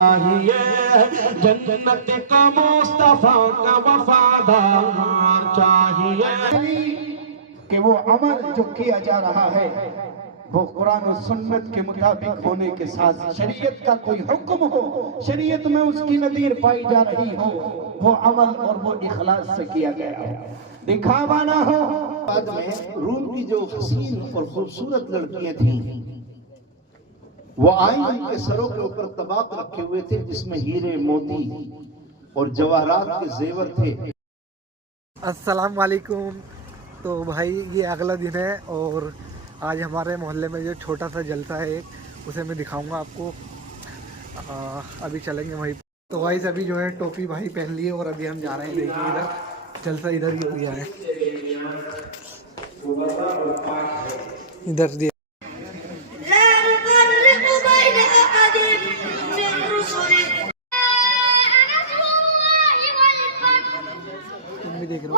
چاہیے جنت کا مصطفیٰ کا وفادار چاہیے کہ وہ عمل جو کیا جا رہا ہے وہ قرآن و سنت کے مطابق ہونے کے ساتھ شریعت کا کوئی حکم ہو، شریعت میں اس کی نظیر پائی جا رہی ہو، وہ عمل اور وہ اخلاص سے کیا گیا ہو، دکھاوا نہ ہو۔ بعد میں روم کی جو حسین اور خوبصورت لڑکیاں تھیں وہ آئیں، ان کے سروں کے اوپر طباق رکھے ہوئے تھے جس میں ہیرے موتی اور جواہرات کے زیور تھے۔ السلام علیکم۔ تو بھائی یہ اگلا دن ہے اور آج ہمارے محلے میں جو چھوٹا سا جلسہ ہے ایک، اسے میں دکھاؤں گا آپ کو۔ ابھی چلیں گے وہیں۔ تو بھائی ابھی جو ہے ٹوپی بھائی پہن لیے اور ابھی ہم جا رہے ہیں، دیکھیے ادھر جلسہ ادھر ہی ہو گیا ہے، ادھر تم بھی دیکھ رہے ہو۔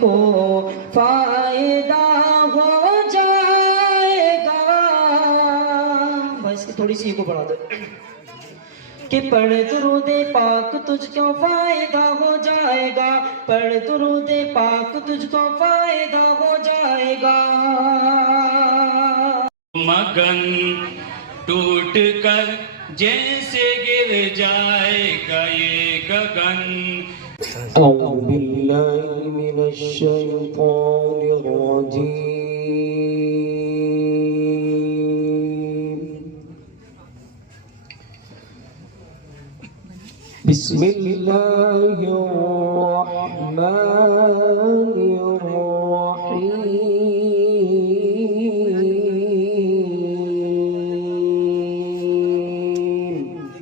تو فائدہ ہو جائے گا، بس تھوڑی سی کو بڑھا دو کہ پڑھ درود پاک تجھ کو فائدہ ہو جائے گا، پڑھ درود پاک تجھ کو فائدہ ہو جائے گا۔ مگن ٹوٹ کر جیسے گر جائے گا یہ گگن۔ اعوذ باللہ من الشیطان الرجیم، بسم اللہ الرحمن الرحیم۔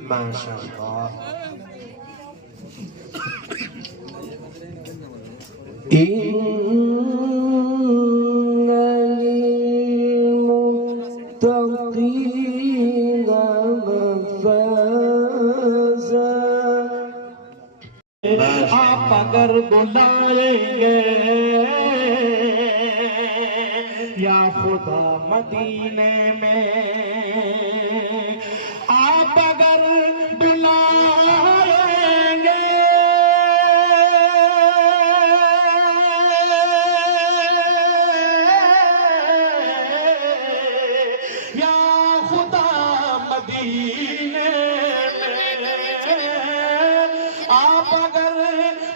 ماشاء اللہ۔ للمتقین مفازا، آپ اگر بلائیں گے یا خدا مدینے میں، آپ اگر بلائیں گے یا خدا مدینے میں، آپ اگر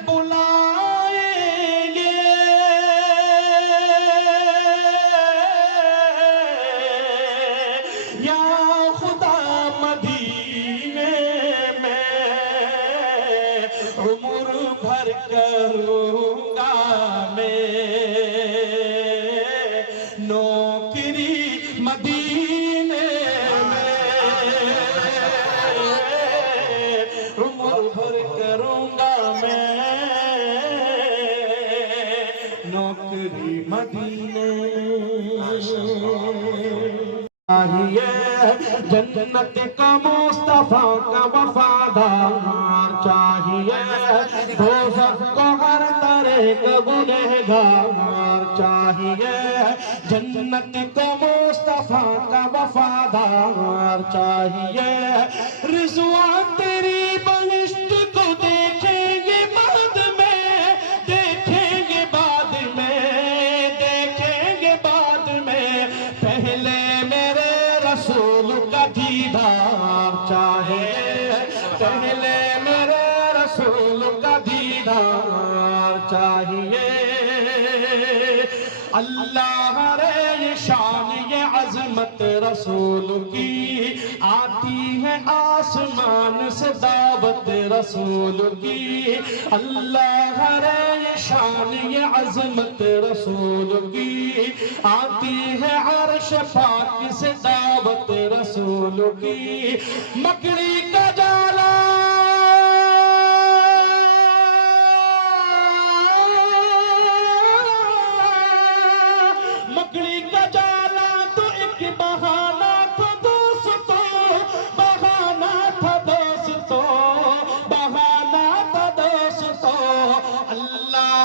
بلائیں گے یا خدا مدینے میں، عمر بھر کروں گا میں نوکری مدینے میں، عمر بھر کروں گا میں نوکری مدینے میں۔ چاہیے جنت کا مصطفیٰ کا وفادار چاہیے، دوزخ کو ہر طرح کا گنہگار چاہیے، جنت کا مصطفیٰ کا وفادار چاہیے، رضوان تیری بہشت کو دیکھیں گے بعد میں، دیکھیں گے بعد میں، دیکھیں گے بعد میں، پہلے میرے رسول کا دیدار چاہیے، پہلے میرے رسول کا دیدار چاہیے۔ اللہ رے شان یہ عظمت رسول کی، آتی ہے آسمان سے دعوت رسول کی، اللہ رے شان یہ عظمت رسول کی، آتی ہے عرش پاک سے دعوت رسول کی، مکڑی کا جالا مکڑی کا جالا تو ایک بہانہ تھا دوستو، بہانہ تھا دوستو، بہانہ تھا دوستو، اللہ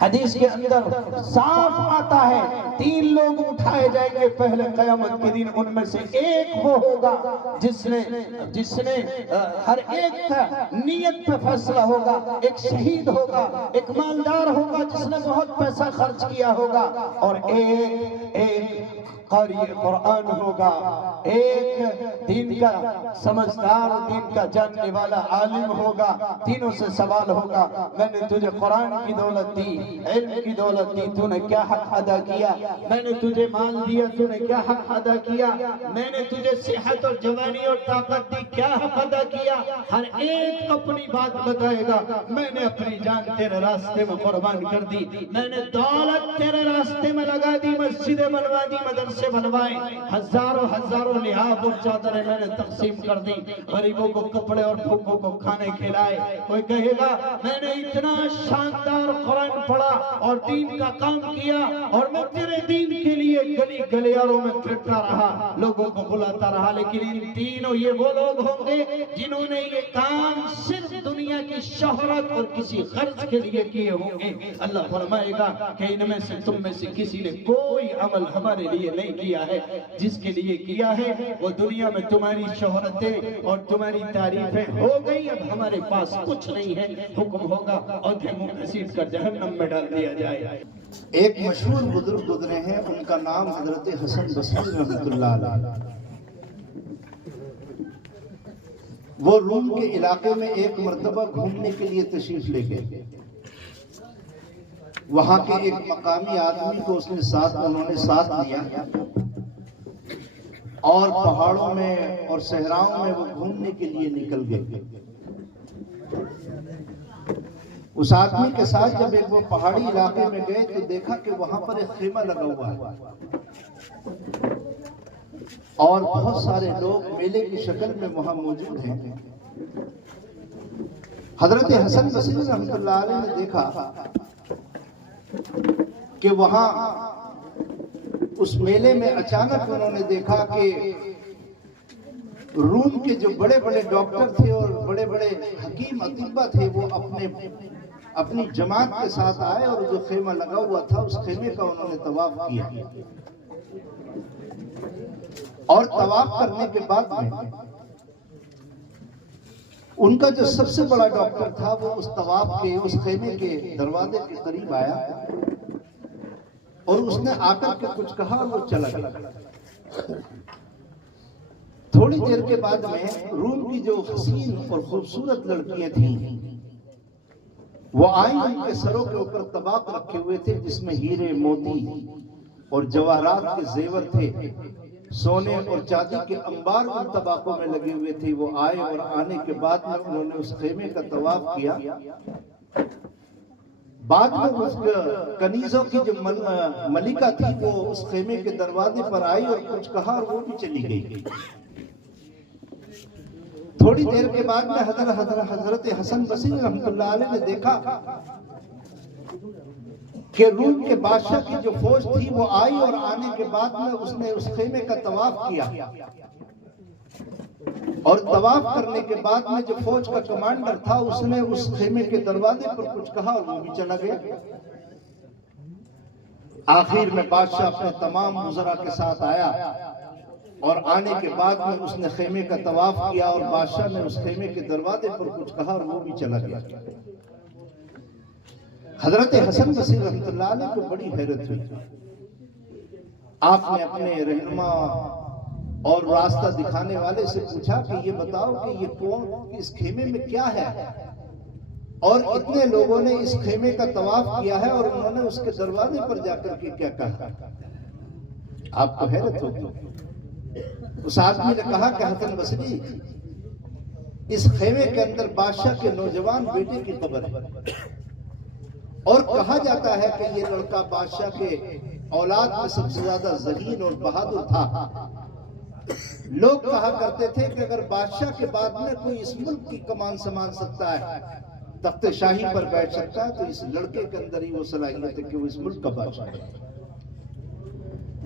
حدیث کے اندر صاف آتا ہے 3 لوگ اٹھائے جائیں گے پہلے قیامت کے دن، ان میں سے ایک وہ ہوگا جس نے ہر ایک کا نیت پہ فیصلہ ہوگا، ایک شہید ہوگا، ایک مالدار ہوگا جس نے بہت پیسہ خرچ کیا ہوگا، اور ایک قاری قرآن ہوگا، ایک دین کا سمجھدار، دین کا جاننے والا عالم ہوگا۔ تینوں سے سوال ہوگا، میں نے تجھے قرآن کی دولت دی، علم کی دولت دی، تو نے کیا حق ادا کیا؟ میں نے تجھے مال دیا، تو نے کیا حق ادا کیا؟ میں نے تجھے صحت اور جوانی اور طاقت دی، کیا حق ادا کیا؟ ہر ایک اپنی بات بتائے گا۔ میں نے اپنی جان تیرے راستے میں قربان کر دی، میں نے دولت تیرے راستے میں لگا دی، مسجدیں بنوا دی، مدرسے بنوائے، ہزاروں لحاف اور چادریں میں نے تقسیم کر دی، غریبوں کو کپڑے اور بھوکوں کو کھانے کھلائے۔ کوئی کہے گا میں نے اتنا شاندار قرآن پڑھا اور دین کا کام کیا، اور میں تیرے دین کے لیے گلی گلیاروں میں پھرتا رہا، لوگوں کو بلاتا رہا، لیکن ان تینوں یہ وہ لوگ ہوں گے جنہوں نے یہ کام صرف دنیا کی شہرت اور کسی غرض کے لیے کیے ہوں گے۔ اللہ فرمائے گا کہ ان میں سے تم میں سے کسی نے کوئی عمل ہمارے لیے نہیں کیا ہے، جس کے لیے کیا ہے وہ دنیا میں تمہاری شہرتیں اور تمہاری تعریفیں ہو گئی، اب ہمارے پاس کچھ نہیں ہے۔ حکم ہوگا اور منہ گھسیٹ کر جہنم میں ڈال دیا جائے۔ ایک مشہور بزرگ گزرے ہیں، ان کا نام حضرت حسن بصری رحمۃ اللہ علیہ۔ وہ روم کے علاقے میں ایک مرتبہ گھومنے کے لیے تشریف لے گئے۔ وہاں کے ایک مقامی آدمی کو انہوں نے ساتھ لیا، اور پہاڑوں میں اور صحراؤں میں وہ گھومنے کے لیے نکل گئے۔ اس آدمی کے ساتھ جب ایک وہ پہاڑی علاقے میں گئے تو دیکھا کہ وہاں پر ایک خیمہ لگا ہوا ہے، اور بہت سارے لوگ میلے کی شکل میں وہاں موجود ہیں۔ حضرت حسن بصری رحمۃ اللہ علیہ نے دیکھا کہ وہاں اس میلے میں اچانک انہوں نے دیکھا کہ روم کے جو بڑے بڑے ڈاکٹر تھے اور بڑے بڑے حکیم اطباء تھے، وہ اپنی جماعت کے ساتھ آئے، اور جو خیمہ لگا ہوا تھا اس خیمے کا انہوں نے طواف کیا، اور طواف کرنے کے بعد میں ان کا جو سب سے بڑا ڈاکٹر تھا وہ اس طواف کے اس خیمے کے دروازے کے قریب آیا، اور اس نے آ کر کے کچھ کہا، وہ چلا گیا۔ تھوڑی دیر کے بعد میں روم کی جو حسین اور خوبصورت لڑکیاں تھیں وہ آئیں، ان کے سروں کے اوپر طباق رکھے ہوئے تھے جس میں ہیرے، موتی اور جواہرات کے زیور تھے، سونے اور چاندی کے انبار ان طباقوں میں لگے ہوئے تھے۔ وہ آئے اور آنے کے بعد میں انہوں نے اس خیمے کا طواف کیا۔ بعد میں اس کنیزوں کی جو ملکہ تھی وہ اس خیمے کے دروازے پر آئی اور کچھ کہا اور وہ بھی چلی گئی۔ تھوڑی دیر کے بعد میں حضرت حسن بصری رحمۃ اللہ علیہ نے دیکھا کہ روم کے بادشاہ کی جو فوج تھی وہ آئی، اور آنے کے بعد میں اس نے اس خیمے کا طواف کیا، اور طواف کرنے کے بعد میں جو فوج کا کمانڈر تھا اس نے اس خیمے کے دروازے پر کچھ کہا اور وہ بھی چلا گیا۔ آخر میں بادشاہ اپنے تمام وزراء کے ساتھ آیا، اور آنے کے بعد میں اس نے خیمے کا طواف کیا، اور بادشاہ نے اس خیمے کے دروازے پر کچھ کہا اور وہ بھی چلا گیا۔ حضرت حسن بصری رحمۃ اللہ علیہ کو بڑی حیرت ہوئی۔ آپ نے اپنے رہنما اور راستہ دکھانے والے سے پوچھا کہ یہ بتاؤ کہ یہ کون، اس خیمے میں کیا ہے، اور اتنے لوگوں نے اس خیمے کا طواف کیا ہے اور انہوں نے اس کے دروازے پر جا کر کے کیا کہا؟ آپ کو حیرت ہوگی۔ اس آدمی نے کہا کہ حسن بصری، اس خیمے کے اندر بادشاہ کے نوجوان بیٹے کی قبر ہے، اور کہا جاتا ہے کہ یہ لڑکا بادشاہ کے اولاد میں سب سے زیادہ ذہین اور بہادر تھا۔ لوگ کہا کرتے تھے کہ اگر بادشاہ کے بعد میں کوئی اس ملک کی کمان سنبھال سکتا ہے، تخت شاہی پر بیٹھ سکتا ہے، تو اس لڑکے کے اندر ہی وہ صلاحیت ہے کہ وہ اس ملک کا بادشاہ ہے۔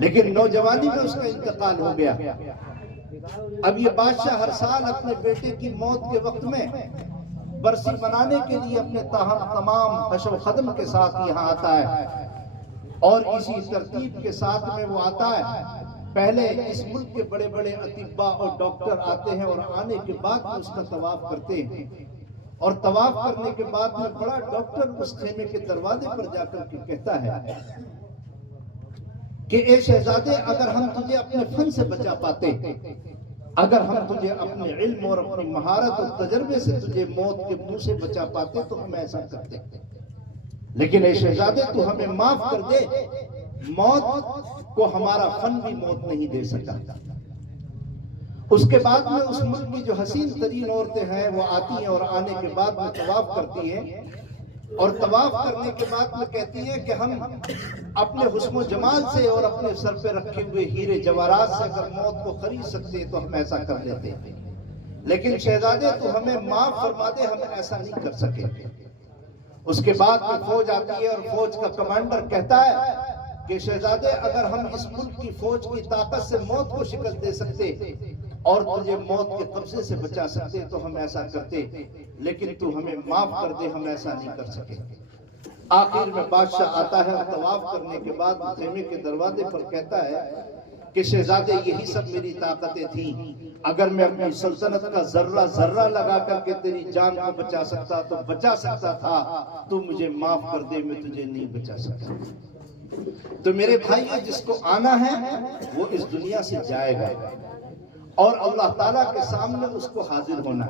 لیکن نوجوانی میں اس کا انتقال ہو گیا۔ اب یہ بادشاہ ہر سال اپنے بیٹے کی موت کے وقت میں برسی منانے کے لیے اپنے تمام حشو خدم کے ساتھ یہاں آتا ہے، اور اسی ترتیب کے ساتھ میں وہ آتا ہے۔ پہلے اس ملک کے بڑے بڑے اطباء اور ڈاکٹر آتے ہیں اور آنے کے بعد اس کا طواف کرتے ہیں، اور طواف کرنے کے بعد میں بڑا ڈاکٹر اس خیمے کے دروازے پر جا کر کے کہتا ہے کہ اے شہزادے، اگر ہم تجھے اپنے فن سے بچا پاتے، اگر ہم تجھے اپنے علم اور اپنی مہارت اور تجربے سے تجھے موت کے منہ سے بچا پاتے تو ہم ایسا کرتے، لیکن اے شہزادے تو ہمیں معاف کر دے، موت کو ہمارا فن بھی موت نہیں دے سکا۔ اس کے بعد میں اس ملک کی جو حسین ترین عورتیں ہیں وہ آتی ہیں اور آنے کے بعد میں طواف کرتی ہیں، اور طواف کرنے کے بعد میں کہتی ہیں کہ ہم اپنے حسن و جمال سے اور اپنے سر پہ رکھے ہوئے ہیرے جواہرات سے اگر موت کو خرید سکتے تو ہم ایسا کر لیتے، لیکن شہزادے تو ہمیں معاف فرما دے، ہم ایسا نہیں کر سکے۔ اس کے بعد میں فوج آتی ہے اور فوج کا کمانڈر کہتا ہے کہ شہزادے، اگر ہم اس ملک کی فوج کی طاقت سے موت کو شکست دے سکتے اور تجھے موت کے قبضے سے بچا سکتے تو ہم ایسا کرتے، لیکن تو ہمیں معاف کر دے، ہم ایسا نہیں کر سکے۔ آخر میں بادشاہ آتا ہے اور طواف کرنے کے بعد خیمے کے دروازے پر کہتا ہے کہ شہزادے، یہی سب میری طاقتیں تھیں، اگر میں اپنی سلطنت کا ذرہ ذرہ لگا کر کے تیری جان کو بچا سکتا تو بچا سکتا تھا، تو مجھے معاف کر دے، میں تجھے نہیں بچا سکتا۔ تو میرے بھائی، جس کو آنا ہے وہ اس دنیا سے جائے گا اور اللہ تعالیٰ کے سامنے اس کو حاضر ہونا ہے۔